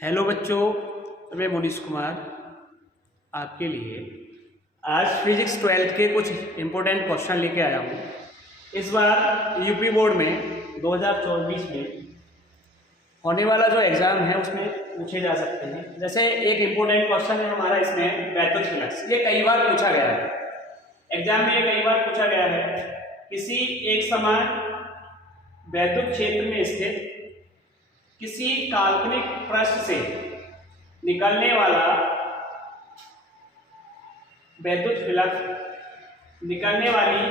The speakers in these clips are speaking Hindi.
हेलो बच्चों, मैं मोनीश कुमार आपके लिए आज फिजिक्स 12th के कुछ इम्पोर्टेंट क्वेश्चन लेके आया हूँ। इस बार यूपी बोर्ड में 2024 में होने वाला जो एग्ज़ाम है उसमें पूछे जा सकते हैं। जैसे एक इम्पोर्टेंट क्वेश्चन है हमारा इसमें वैद्युत फ्लक्स, ये कई बार पूछा गया है एग्जाम में, ये कई बार पूछा गया है। किसी एक समान वैद्युत क्षेत्र में स्थित किसी काल्पनिक पृष्ठ से निकलने वाला वैद्युत फ्लक्स, निकलने वाली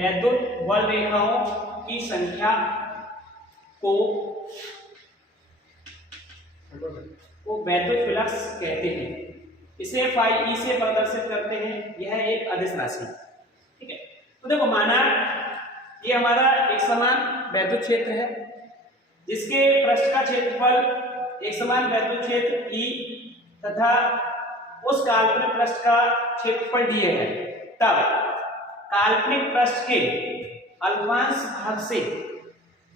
वैद्युत बल रेखाओं की संख्या को वैद्युत फ्लक्स कहते हैं। इसे फाई ई से प्रदर्शित करते हैं। यह एक अदिश राशि, ठीक है। तो देखो, माना ये हमारा एक समान वैद्युत क्षेत्र है जिसके पृष्ठ का क्षेत्रफल एक समान वैद्युत क्षेत्र E तथा उस काल्पनिक पृष्ठ का क्षेत्रफल dA है। तब काल्पनिक पृष्ठ के अल्पांश भाग से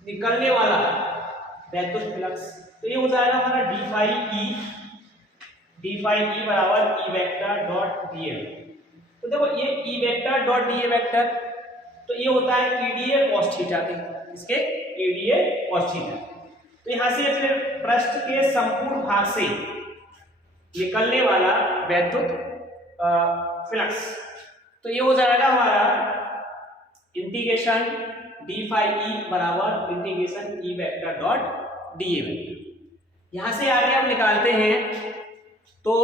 निकलने वाला वैद्युत फ्लक्स, तो ये हो जाएगा हमारा d फाई ई बराबर E वेक्टर डॉट dA। तो देखो, ये E vector dot dA vector, तो ये होता है EDA cos थीटा के, इसके EDA cos थीटा। तो यहाँ से फिर पृष्ठ के संपूर्ण भाग से निकलने वाला वैद्युत फ्लक्स, तो ये हो जाएगा हमारा इंटीग्रेशन d फाई ई बराबर integration E vector dot dA vector. यहाँ से आगे हम निकालते हैं तो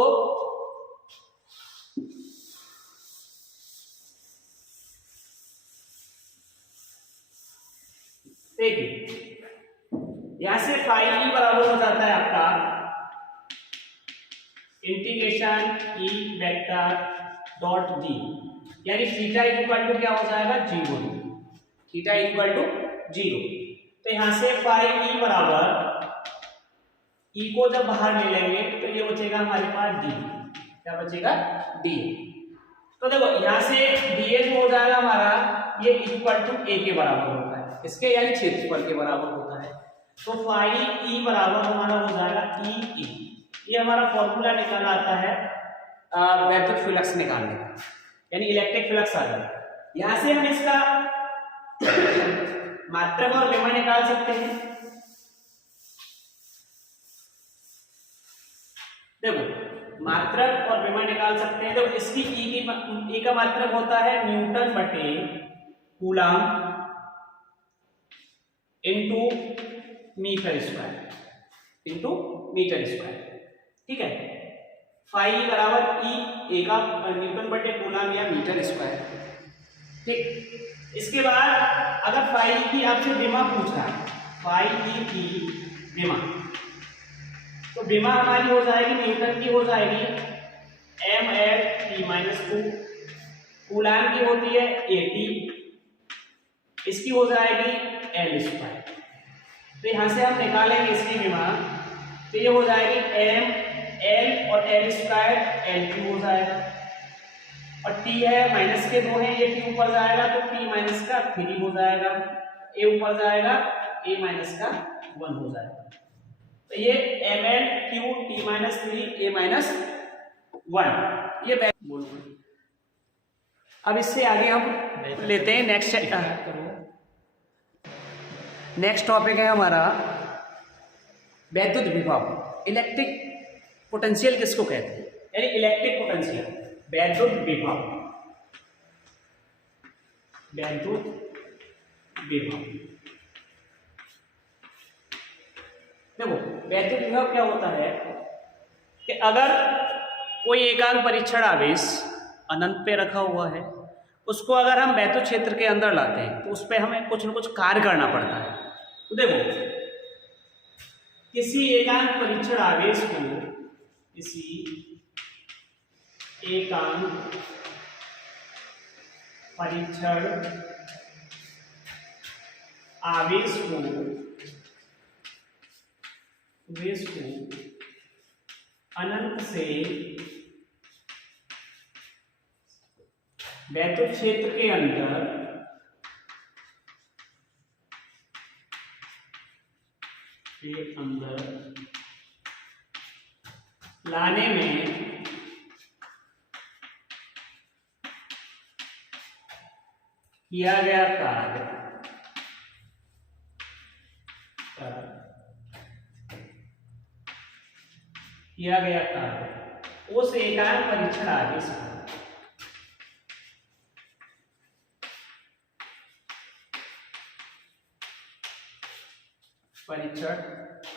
देखिए, यहां से फाई ई बराबर हो जाता है आपका integration E vector dot d, यानी थीटा इक्वल टू क्या हो जाएगा 0, थीटा इक्वल टू 0। तो यहां से फाई ई बराबर E को जब बाहर ले लेंगे तो ये बचेगा हमारे पास d, क्या बचेगा d। तो देखो, यहां से dA जो हो जाएगा हमारा, ये इक्वल टू a के बराबर होता है, इसके यानी क्षेत्रफल के बराबर होता है। तो फाई ई बराबर हमारा हो जाएगा E। ये हमारा फॉर्मूला निकाल आता है वैद्युत फ्लक्स निकालने का, यानी इलेक्ट्रिक फ्लक्स आ जाएगा। यहां से हम इसका मात्रक और विभव निकाल सकते हैं। देखो, मात्रक और विभव निकाल सकते हैं। देखो, इसकी E का मात्रक होता है न्यूटन बटे कूलम इंटू मीटर स्क्वायर, ठीक है। फाई बराबर E का न्यूटन बटे कूलम या मीटर स्क्वायर, ठीक। इसके बाद अगर फाई की आपसे विमा पूछ रहा है, फाई ई की विमा, तो विमा हमारी हो जाएगी न्यूटन की हो जाएगी mL/t-2, कूलम की होती है AT, इसकी हो जाएगी L²। तो यहां से हम निकालेंगे इसकी विमा, तो ये हो जाएगी mL और L² L³ हो जाएगा, और T है माइनस के 2 है, ये T ऊपर जाएगा तो T माइनस का 3 हो जाएगा, A ऊपर जाएगा A माइनस का 1 हो जाएगा। तो ये mL³ T-3 A-1, ये बोल। अब इससे आगे हम लेते हैं नेक्स्ट टॉपिक है हमारा वैद्युत विभव। इलेक्ट्रिक पोटेंशियल किसको कहते हैं, यानी इलेक्ट्रिक पोटेंशियल, वैद्युत विभव। देखो, वैद्युत विभव क्या होता है कि अगर कोई एकांक परीक्षण आवेश अनंत पे रखा हुआ है, उसको अगर हम वैद्युत क्षेत्र के अंदर लाते हैं तो उस पर हमें कुछ न कुछ कार्य करना पड़ता है। तो देखो, किसी एकांक परीक्षण आवेश को, किसी एकांक परीक्षण आवेश को अनंत से वैद्युत क्षेत्र के अंदर के अंदर अंदर लाने में किया गया कार्य उस एकांक परीक्षण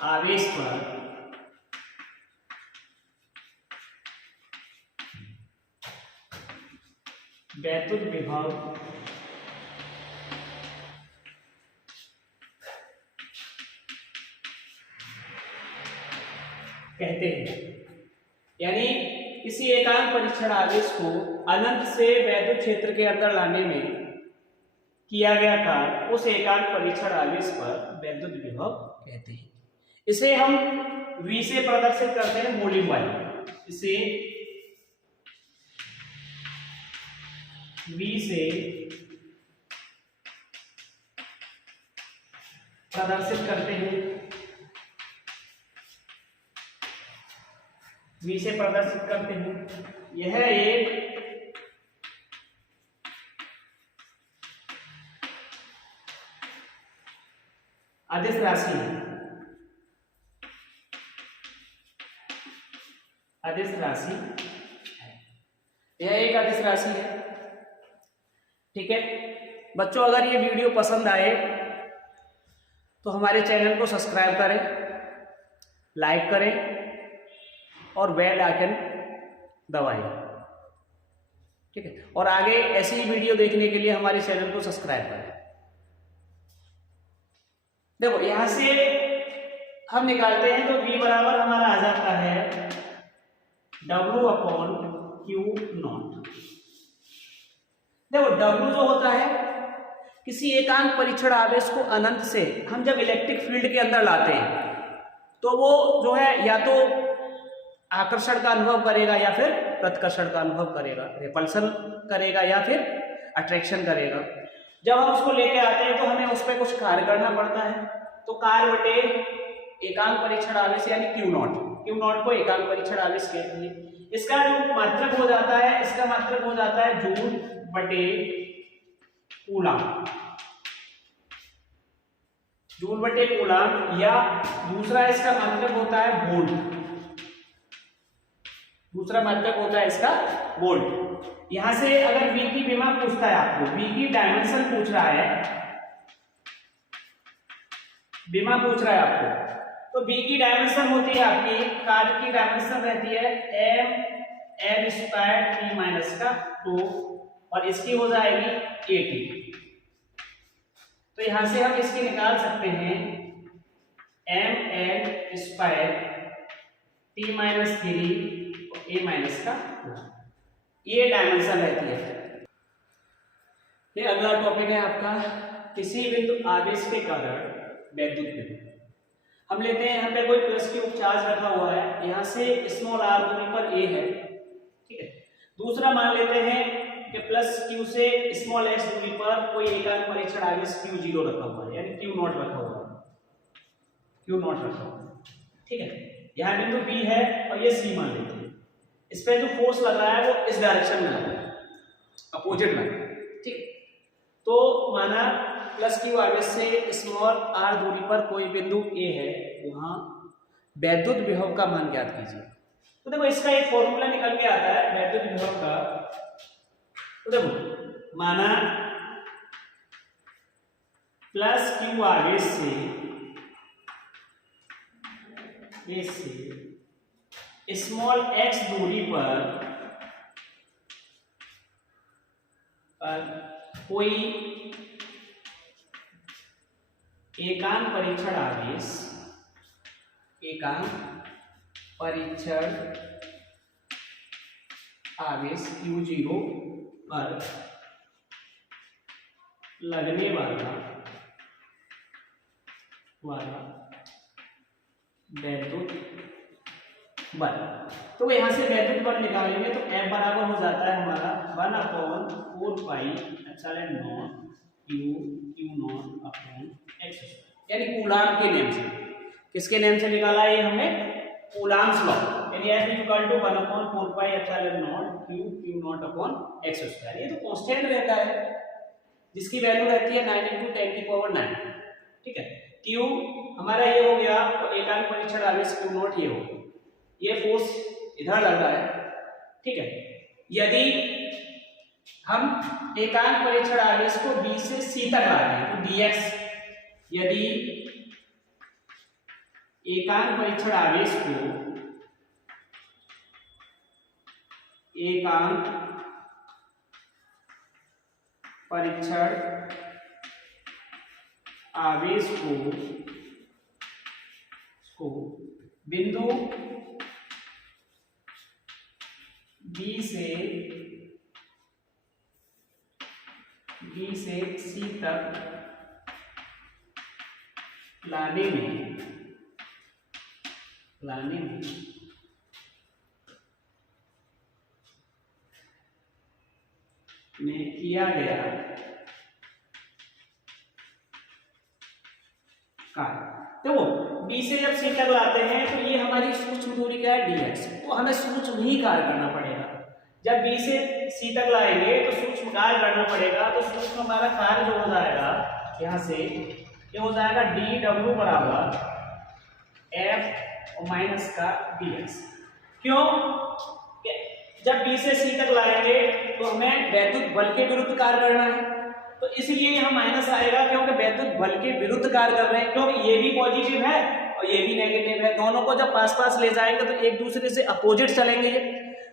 आवेश पर वैद्युत विभव कहते हैं। यानी किसी एकांक परीक्षण आवेश को अनंत से वैद्युत क्षेत्र के अंदर लाने में किया गया कार्य उस एकांक परीक्षण आवेश पर वैद्युत विभव कहते हैं। इसे हम V से प्रदर्शित करते हैं वॉल्यूम वाइज। इसे V से प्रदर्शित करते हैं। V से प्रदर्शित करते हैं। यह एक अदिश राशि है। यह एक अदिश राशि है। ठीक है बच्चों, अगर ये वीडियो पसंद आए तो हमारे चैनल को सब्सक्राइब करें, लाइक करें और बेल आइकन दबाएं। ठीक है, और आगे ऐसी ही वीडियो देखने के लिए हमारे चैनल को सब्सक्राइब करें। देखो यहां से हम निकालते हैं तो V बराबर हमारा आ जाता है W/Q0। देखो W जो होता है किसी एकांक परीक्षण आवेश को अनंत से हम जब इलेक्ट्रिक फील्ड के अंदर लाते हैं तो वो जो है या तो आकर्षण का अनुभव करेगा या फिर प्रतिकर्षण का अनुभव करेगा, रिपल्सन करेगा या फिर अट्रैक्शन करेगा। जब हम उसको लेके आते हैं तो हमें उस पर कुछ कार्य करना पड़ता है। तो कार्य बटे एकांक परीक्षण आवेश यानी Q0 को एकांक परीक्षण आवेश कहते हैं। इसका जो मात्रक हो जाता है, इसका मात्रक हो जाता है जूल बटे कूलाम, या दूसरा इसका मात्रक होता है वोल्ट। दूसरा मात्रक होता है इसका वोल्ट। यहां से अगर V की विमा पूछता है आपको, V की डायमेंशन पूछ रहा है, विमा पूछ रहा है आपको, तो V की डायमेंशन होती है आपकी, कार्य की डायमेंशन रहती है m(n²t−2) और इसकी हो जाएगी 80। तो यहां से हम इसकी निकाल सकते हैं mn²t−3 A-2। ये डायमेंशन रहती है। ये अगला टॉपिक है आपका किसी बिंदु आवेश के कारण वैद्युत विभव। हम लेते हैं यहाँ पे कोई प्लस क्यू चार्ज रखा हुआ है, यहाँ से स्मॉल r दूरी पर A है। ठीक है, दूसरा मान लेते हैं कि प्लस Q से स्मॉल x दूरी पर कोई एकांक परीक्षण आवेश Q0 रखा हुआ है, यानी Q0 रखा हुआ है। ठीक है, यहाँ बिंदु B है और ये C मान लेते हैं। इस पे जो फोर्स लग रहा है वो इस डायरेक्शन में लग रहा है, अपोजिट में। ठीक, तो माना प्लस Q आवेश से स्मॉल r दूरी पर कोई बिंदु A है, वहां वैद्युत विभव का मान ज्ञात कीजिए। तो देखो इसका एक फॉर्मूला निकल के आता है वैद्युत विभव का। तो देखो माना प्लस Q आवेश से स्मॉल x दूरी पर कोई एकांक परीक्षण आवेश Q0 पर लगने वाला वैद्युत बल। तो यहां से वैद्युत बल निकालेंगे तो F बराबर हो जाता है हमारा 1/4πε0 Q0/x², यानी कूलाम के नियम से। किसके नेम से निकाला है ये हमने? Coulomb's law. यानी F equal to 1/4 pi epsilon not Q not upon x square. ये तो कांस्टेंट रहता है जिसकी वैल्यू रहती है 9 × 10⁹। ठीक है, Q हमारा ये हो गया और एकांक परीक्षण आवेश Q नॉट ये हो गया, ये फोर्स इधर लग रहा है। ठीक है, यदि हम एकांक परीक्षण आवेश को B से C तक लाते हैं तो dx, यदि एकांक परीक्षण आवेश को एकांक परीक्षण आवेश को बिंदु B से C तक लाने में किया गया कार्य। देखो B से जब C तक लाते हैं तो ये हमारी सूक्ष्म दूरी क्या है? dx। तो हमें सूक्ष्म ही कार्य करना पड़ेगा। जब B से C तक लाएंगे तो सूक्ष्म कार्य करना पड़ेगा। तो सूक्ष्म हमारा कार्य जो हो जाएगा यहाँ से ये हो जाएगा dw बराबर F और माइनस का dx। क्यों? जब B से C तक लाएंगे तो हमें वैद्युत बल के विरुद्ध कार्य करना है, तो इसलिए यहाँ माइनस आएगा क्योंकि वैद्युत बल के विरुद्ध कार्य कर रहे हैं। क्योंकि ये भी पॉजिटिव है और ये भी नेगेटिव है, दोनों को जब पास पास ले जाएंगे तो एक दूसरे से अपोजिट चलेंगे।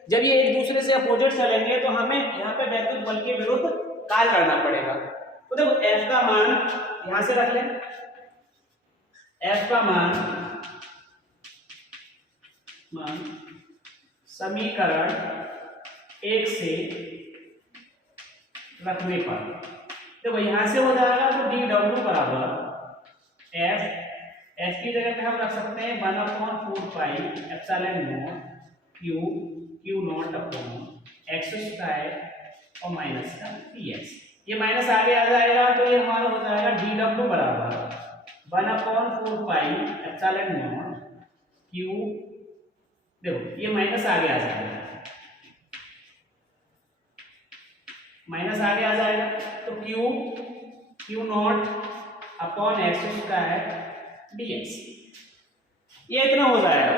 जब ये एक दूसरे से अपोजिट चलेंगे तो हमें यहाँ पे वैद्युत बल के विरुद्ध कार्य करना पड़ेगा। तो देखो F का मान यहां से रख लें, F का मान समीकरण 1 से रखने पर देखो यहां से हो जाएगा तो dw बराबर F की जगह पे हम रख सकते हैं 1/4 pi epsilon not Q not upon x square और माइनस का dx। ये माइनस आगे आ जाएगा तो ये हमारा हो जाएगा dw बराबर 1/4 पाई एप्सिलॉन नॉट Q। देखो ये माइनस आगे आ जाएगा, माइनस आगे आ जाएगा तो Q not upon x square dx। ये इतना हो जाएगा।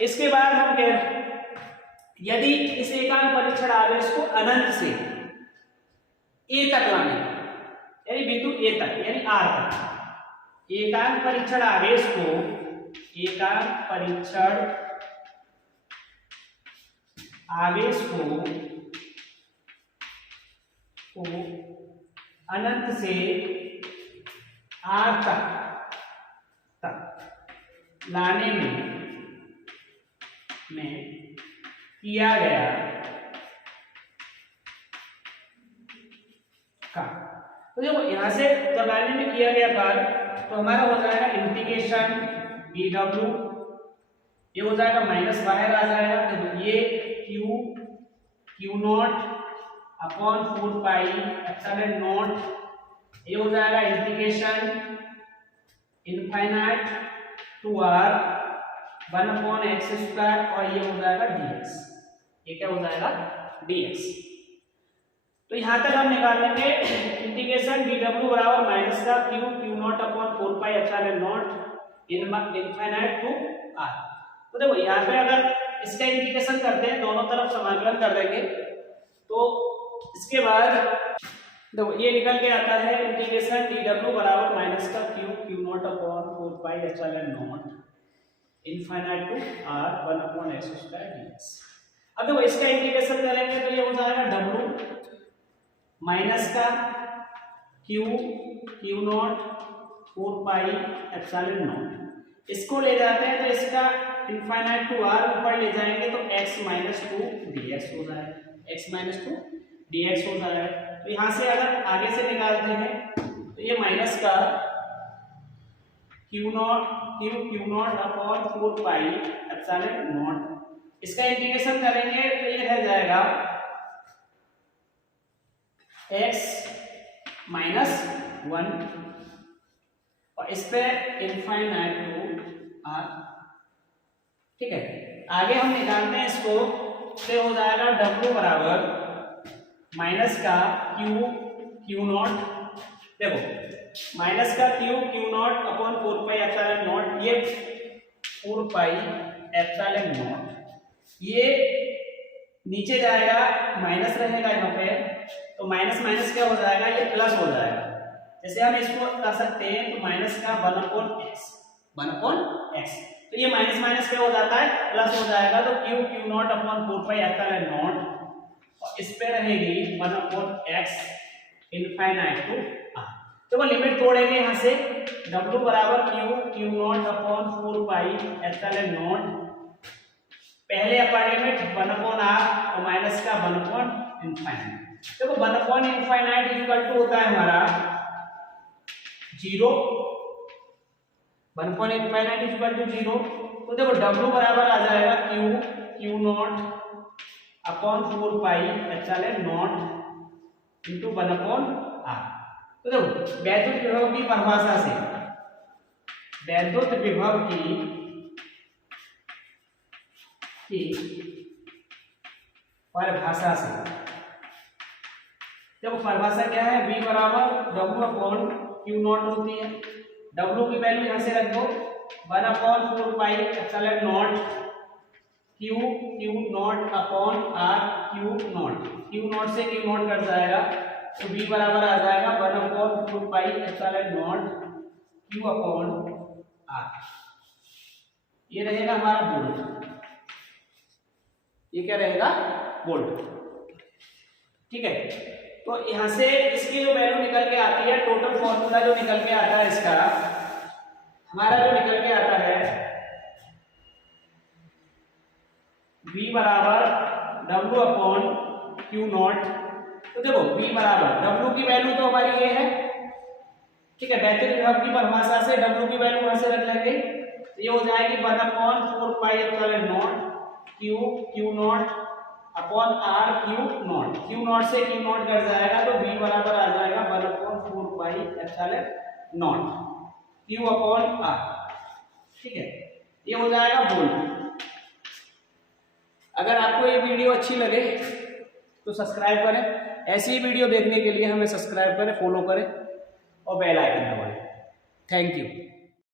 इसके बाद हम कह यदि इस एकांक परीक्षण आवेश को अनंत से A तक लाने, यानी बिंदु A तक यानी R तक, एकांक परीक्षण आवेश को अनंत से R तक लाने में किया गया कार्य। तो देखो यहां से जब लाने में किया गया कार्य तो हमारा हो जाएगा इंटीग्रेशन dw, ये हो जाएगा माइनस बाहर आ जाएगा। देखो ये Q not upon 4 pi epsilon not, ये हो जाएगा integration infinite to r 1/x square और ये हो जाएगा dx। ये क्या हो जाएगा? dx। तो यहां तक हम निकाल लेंगे इंटीग्रेशन dw बराबर माइनस का Q not upon 4 pi epsilon not infinite to r। तो देखो यहां पे अगर इसका इंटीग्रेशन करते हैं, दोनों तरफ समाकलन कर देंगे तो इसके बाद देखो ये निकल के आता है इंटीग्रेशन dw बराबर माइनस का Q not upon 4 pi epsilon not infinite to r 1/x square dx। अब देखो इसका इंटीग्रेशन करेंगे तो ये हो जाएगा w माइनस का Q not 4 pi epsilon not, इसको ले जाते हैं तो इसका इनफाइनाइट टू r ऊपर ले जाएंगे तो x माइनस 2 dx हो जाएगा, x माइनस 2 dx हो जाएगा। तो यहां से अगर आगे से निकालते हैं तो ये माइनस का Q not upon 4 pi epsilon not, इसका इंटीग्रेशन करेंगे तो ये रह जाएगा x माइनस 1 और इस पे इनफाइनाइट टू आर। ठीक है, आगे हम निकालते हैं इसको, तो हो जाएगा W बराबर माइनस का क्यू नॉट, देखो माइनस का Q not upon 4 pi epsilon not, ये 4 पाई एप्सिलॉन नॉट, ये नीचे जाएगा माइनस रहेगा यहाँ पे, तो माइनस माइनस क्या हो जाएगा, ये प्लस हो जाएगा। जैसे हम इसको कर सकते हैं तो माइनस का 1/x, तो ये माइनस माइनस क्या हो जाता है, प्लस हो जाएगा। तो Q not upon 4 pi epsilon not, और इस पे रहेगी 1/x इनफाइनाइट टू r। तो वो लिमिट तोड़ेंगे यहाँ से, W बराबर Q not upon 4 pi epsilon not, पहले अपर लिमिट 1/r और माइनस का 1/इनफाइनाइट। देखो 1/इनफाइनाइट इक्वल टू होता है हमारा 0, 1/इनफाइनाइट इक्वल टू 0। तो देखो W बराबर आ जाएगा Q not upon 4 pi epsilon not into 1/r। तो देखो वैद्युत विभव की परिभाषा से, वैद्युत विभव की परिभाषा से, देखो परिभाषा क्या है, V बराबर W अपॉन क्यू नॉट होती है। W की वैल्यू यहां से रख दो 1/4 pi epsilon not Q not upon r Q not से क्यू नॉट कट जाएगा, तो V बराबर आ जाएगा 1/4 pi epsilon not Q upon r। ये रहेगा हमारा वोल्ट, ये क्या रहेगा, वोल्ट। ठीक है, तो यहां से इसकी जो वैल्यू निकल के आती है, टोटल फॉर्मूला जो निकल के आता है इसका, हमारा जो निकल के आता है V बराबर W अपॉन क्यू नॉट। तो देखो V बराबर W की वैल्यू तो हमारी ये है, ठीक है, वैद्युत विभव की परिभाषा से W की वैल्यू वहां से रख लेंगे, ये हो जाएगी 1/4 pi epsilon not Q not upon r Q not से क्यू नॉट कट जाएगा, तो V बराबर आ जाएगा 1/4 pi epsilon not Q upon r। ठीक है, ये हो जाएगा वोल्ट। अगर आपको ये वीडियो अच्छी लगे तो सब्सक्राइब करें, ऐसी ही वीडियो देखने के लिए हमें सब्सक्राइब करें, फॉलो करें और बेल आइकन दबाएं। Thank you.